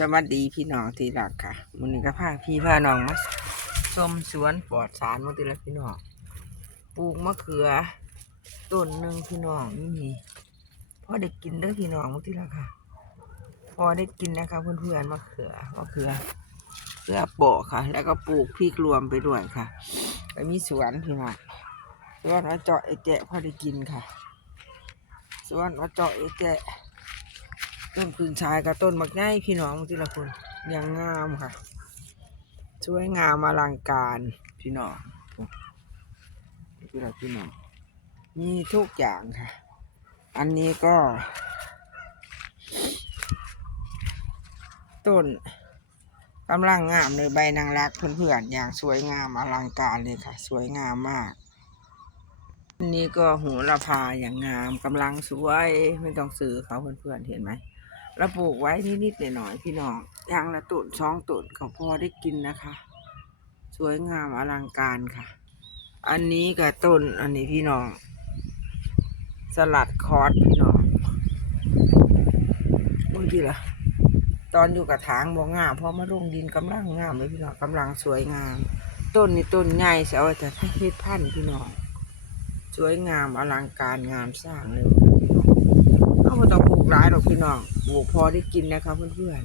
สวัสดีพี่น้องที่รักค่ะมื้อนี้ก็พาพี่พาน้องมาชมสวนปลอดสารมื้อนี้ละพี่น้องปลูกมะเขือต้นหนึ่งพี่น้องนี่นี่อได้กินเด้อพี่น้องมื้อนี้ละค่ะพอได้กินนะคะเพื่อนๆมะเขือมะเขือเขือโปะค่ะ แล้วก็ปลูกพริกรวมไปด้วยค่ะไปมีสวนพี่น้องสวนว่าเจาะไอแจะพอได้กินค่ะ สวนว่าเจาะไอแจะ ต้นปืนชายกับต้นมักง่ายพี่น้องทีละคนยังงามค่ะสวยงามอลังการพี่น้องพี่เราพี่น้องมีทุกอย่างค่ะ อันนี้ก็ ต้นกำลังงามเลยใบนางรักเพื่อนๆอย่างสวยงามอลังการเลยค่ะ สวยงามมากอันนี้ก็หูระพาอย่างงามกำลังสวยไม่ต้องซื้อเขาเพื่อนๆเห็นไหม เราปลูกไว้นิดๆหน่อยๆพี่น้องอย่างละต้นสองต้นก็พอได้กินนะคะ สวยงามอลังการค่ะ อันนี้กับต้นอันนี้พี่น้อง สลัดคอร์สพี่น้องบางทีละตอนอยู่กับถางบ่งามเพราะมาลงดินกำลังงามเลยพี่น้องกำลังสวยงาม ต้นนี้ต้นใหญ่เสียเอาแต่ให้เฮ็ดพันธุ์พี่น้อง สวยงามอลังการงามสร้างเลย ไม่ต้องปลูกร้ายหรอกพี่น้องปลูกพอได้กินนะคะเพื่อน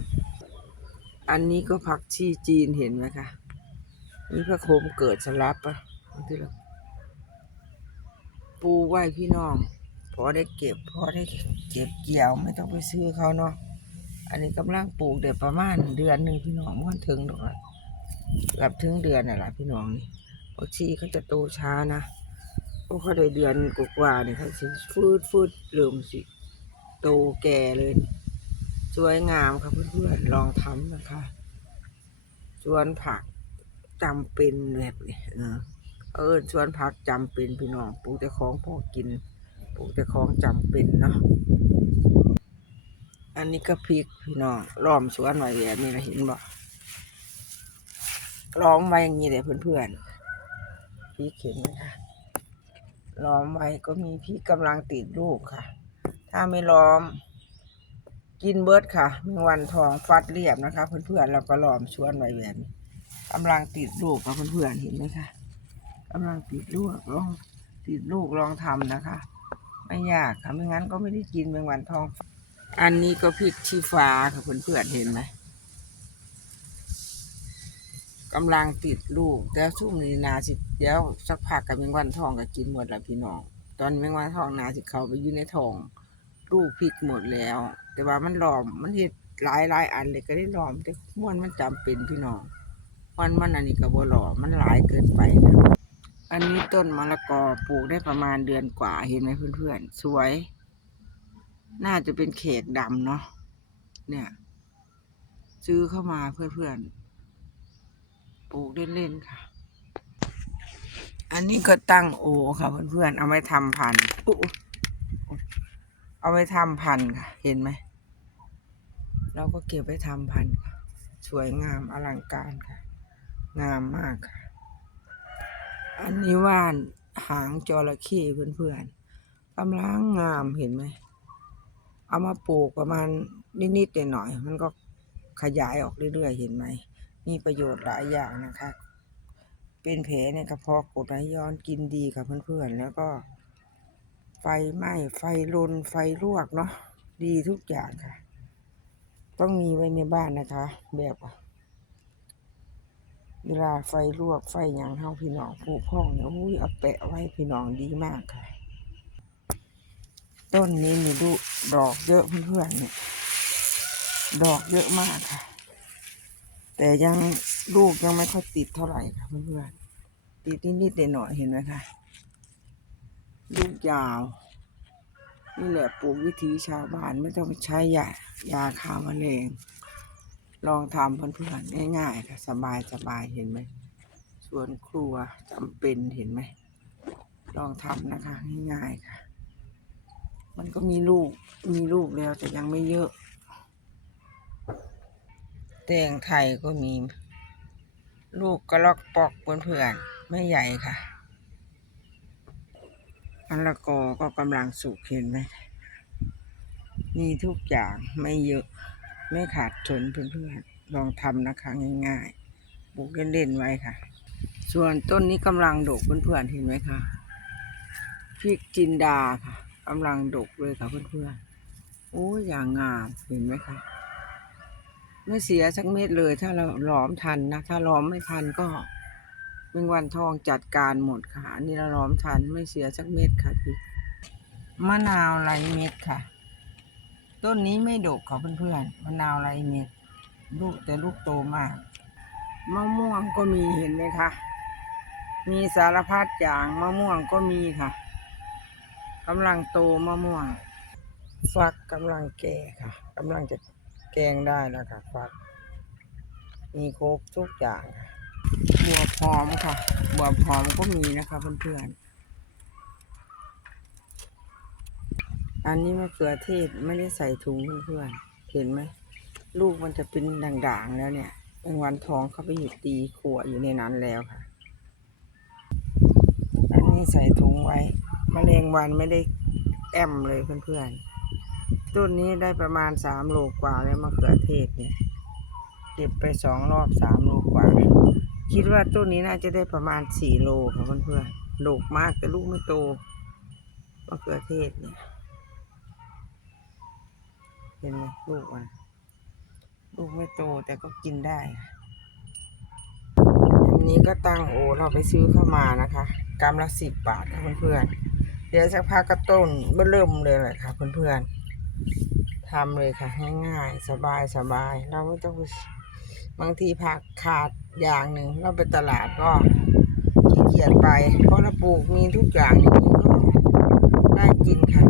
ๆ อันนี้ก็ผักชีจีนเห็นไหมคะนี่พระโคมเกิดสลับปะที่เราปูไว้พี่น้อง พอได้เก็บ พอได้เก็บเกี่ยวไม่ต้องไปซื้อเขาเนาะอันนี้กำลังปลูกเดี๋ยวประมาณเดือนหนึ่งพี่น้องมันถึงดอกละกือบถึงเดือนน่ะล่ะพี่น้องนี่ผักชีเขาจะโตช้านะเพราะเขาได้เดือนกว่าๆนี่ยเขาสิฟืดฟืดเริ่มสิ โตแก่เลย สวยงามครับเพื่อนๆลองทำนะคะสวนผักจำเป็นแบบนี้เออสวนผักจำเป็นพี่น้องปลูกแต่ของพอกินปลูกแต่ของจำเป็นเนาะอันนี้ก็พริกพี่น้องล้อมสวนไว้แบบนี้นะเห็นบ่ล้อมไว้อย่างนี้เลยเพื่อนๆพริกเห็นไหมคะล้อมไว้ก็มีพริกกำลังติดลูกค่ะ ถ้าไม่ล้อม กินเบิร์ดค่ะมงวันทองฟัดเรียบนะคะ เพื่อนๆเราก็ล้อมชวนไว้แบบนี้กำลังติดลูกกับเพื่อนๆเห็นไหมคะกำลังติดลูกลองติดลูกลองทำนะคะ ไม่ยากค่ะไม่งั้นก็ไม่ได้กินแมงวันทอง อันนี้ก็พริกชี้ฟ้าค่ะเพื่อนๆเห็นไหมกำลังติดลูกแต่ช่วงนี้นาสิเดี๋ยวสักพักกับแมงวันทองก็กินหมดแล้วพี่น้อง ตอนแมงวันทองนาสิเขาไปอยู่ในทอง ลูกพริกหมดแล้ว แต่ว่ามันหลอมมันเห็ดหลายหลายอันเลยก็ได้หลอม แต่ม้วนมันจำเป็นพี่น้องมันมันอันนี้ก็บ่หลอมมันหลายเกินไปนะอันนี้ต้นมะละกอปลูกได้ประมาณเดือนกว่าเห็นไหมเพื่อนๆสวย น่าจะเป็นเขกดำเนาะเนี่ย ซื้อเข้ามาเพื่อนๆปลูกเล่นๆค่ะ อันนี้ก็ตั้งโอค่ะเพื่อนๆเอาไว้ทำพันธุ์ เอาไปทำพันค่ะ เห็นไหม เราก็เก็บไปทำพันค่ะ สวยงามอลังการค่ะ งามมากค่ะ อันนี้ว่านหางจระเข้เพื่อนๆกำลังงามเห็นไหม เอามาปลูกประมาณนิดๆหน่อยๆมันก็ขยายออกเรื่อยๆ เห็นไหม มีประโยชน์หลายอย่างนะคะ เป็นแผลในกระเพาะกดไหลย้อนกินดีกับเพื่อนๆ แล้วก็ ไฟไหม้ไฟลนไฟลวกเนาะดีทุกอย่างค่ะ ต้องมีไว้ในบ้านนะคะ แบบเวลาไฟลวกไฟยังเฮาพี่น้องผูกพ้องเนี่ยอุ้ยเอาแปะไว้พี่น้องดีมากค่ะ ต้นนี้มีลูกดอกเยอะเพื่อนๆเนี่ยดอกเยอะมากค่ะ แต่ยังลูกยังไม่ค่อยติดเท่าไหร่ค่ะเพื่อนๆติดนิดๆหน่อยๆเห็นไหมคะ ลูกยาว นี่แหละปลูกวิธีชาวบ้านไม่ต้องใช้ยายาฆ่าแมลงลองทำเพื่อนๆง่ายๆค่ะสบายสบายเห็นไหมสวนครัวจำเป็นเห็นไหมลองทำนะคะง่ายๆค่ะ มันก็มีลูกมีลูกแล้วแต่ยังไม่เยอะ แตงไทยก็มี ลูกกระลอกปอกเพื่อนๆไม่ใหญ่ค่ะ มะละกอก็กำลังสุกเห็นไหมมีทุกอย่างไม่เยอะไม่ขาดทุนเพื่อนๆลองทำนะคะง่ายๆปลูกเล่นๆไว้ค่ะ ส่วนต้นนี้กำลังดกเพื่อนๆเห็นไหมคะพริกจินดาค่ะกำลังดกเลยค่ะเพื่อนๆโอ้ยอย่างงามเห็นไหมคะไม่เสียสักเม็ดเลย ถ้าเราหลอมทันนะ ถ้าหลอมไม่ทันก็ เมงวันทองจัดการหมดค่ะอันนี้เราหลอมทันไม่เสียสักเม็ดค่ะพี่มะนาวไรเม็ดค่ะ ต้นนี้ไม่ดกค่ะเพื่อนๆมะนาวไรเม็ดลูกแต่ลูกโตมากมะม่วงก็มีเห็นไหมคะมีสารพัดอย่างมะม่วงก็มีค่ะกำลังโตมะม่วง ฟักกำลังแก่ค่ะกำลังจะแกงได้แล้วค่ะฟัก มีครบทุกอย่างค่ะ บัวพร้อมค่ะบัวพร้อมก็มีนะคะเพื่อนๆ อันนี้มะเขือเทศไม่ได้ใส่ถุงเพื่อนๆ เห็นไหม ลูกมันจะเป็นด่างๆแล้วเนี่ยแมงวันทองเขาไปอยู่ตีขวอยู่ในนั้นแล้วค่ะ อันนี้ใส่ถุงไว้มแมลงวันไม่ได้แอมเลยเพื่อนๆ ต้นนี้ได้ประมาณสามโลกว่าแล้วมะเขือเทศเนี่ย เก็บไปสองรอบสามโลกว่า คิดว่าต้นนี้น่าจะได้ประมาณสี่โลค่ะเพื่อนๆโดกมากแต่ลูกไม่โตมะเขือเทศเนี่ยเห็นไหมลูกมันลูกไม่โตแต่ก็กินได้อันนี้ก็ตั้งโอเราไปซื้อเข้ามานะคะกำละสิบบาทค่ะเพื่อนๆเดี๋ยวสักพักก็ต้นเบื้อเริ่มเลยแหละค่ะเพื่อนๆทำเลยค่ะง่ายๆสบายสบายๆเราไม่ต้อง บางทีผักขาดอย่างหนึ่งเราไปตลาดก็ขี้เกียจไป เพราะเราปลูกมีทุกอย่างอย่างนี้ก็ได้กินค่ะ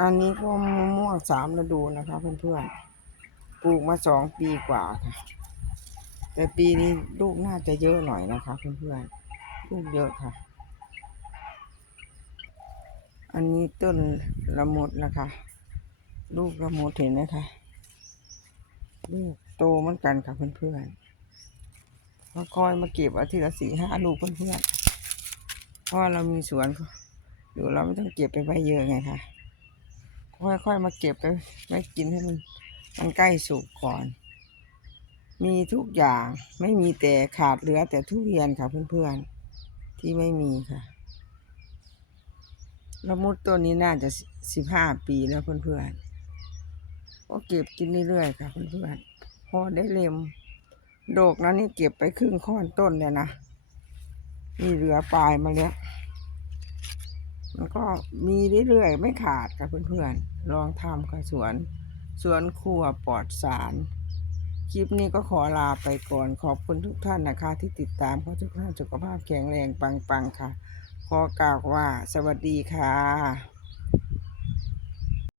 อันนี้ก็มะม่วงสามฤดูนะคะเพื่อนๆปลูกมาสองปีกว่าค่ะ แต่ปีนี้ลูกน่าจะเยอะหน่อยนะคะเพื่อนๆลูกเยอะค่ะ อันนี้ต้นละมุดนะคะ ลูกละมุดเห็นไหมคะลูก โตเหมือนกันค่ะเพื่อนๆก็คอยมาเก็บอาทิตย์ละสี่ห้าลูกเพื่อนๆเพราะเรามีสวนอยู่เราไม่ต้องเก็บไปไว้เยอะไงคะค่อยๆมาเก็บไปไว้กินให้มันมันใกล้สุกก่อน มีทุกอย่างไม่มีแต่ขาดเหลือแต่ทุเรียนค่ะเพื่อนๆที่ไม่มีค่ะละมุดตัวนี้น่าจะสิบห้าปีแล้วเพื่อนๆก็เก็บกินเรื่อยๆค่ะเพื่อนๆ พอได้เล็มโดกนั้นนี่เก็บไปครึ่งข้อนต้นเลยนะมีเหลือปลายมาแล้วมันก็มีเรื่อยๆไม่ขาดค่ะเพื่อนๆลองทำค่ะสวน สวนครัวปลอดสาร คลิปนี้ก็ขอลาไปก่อนขอบคุณทุกท่านนะคะ ที่ติดตามขอทุกท่านสุขภาพแข็งแรงปังๆค่ะ ขอกล่าวว่าสวัสดีค่ะ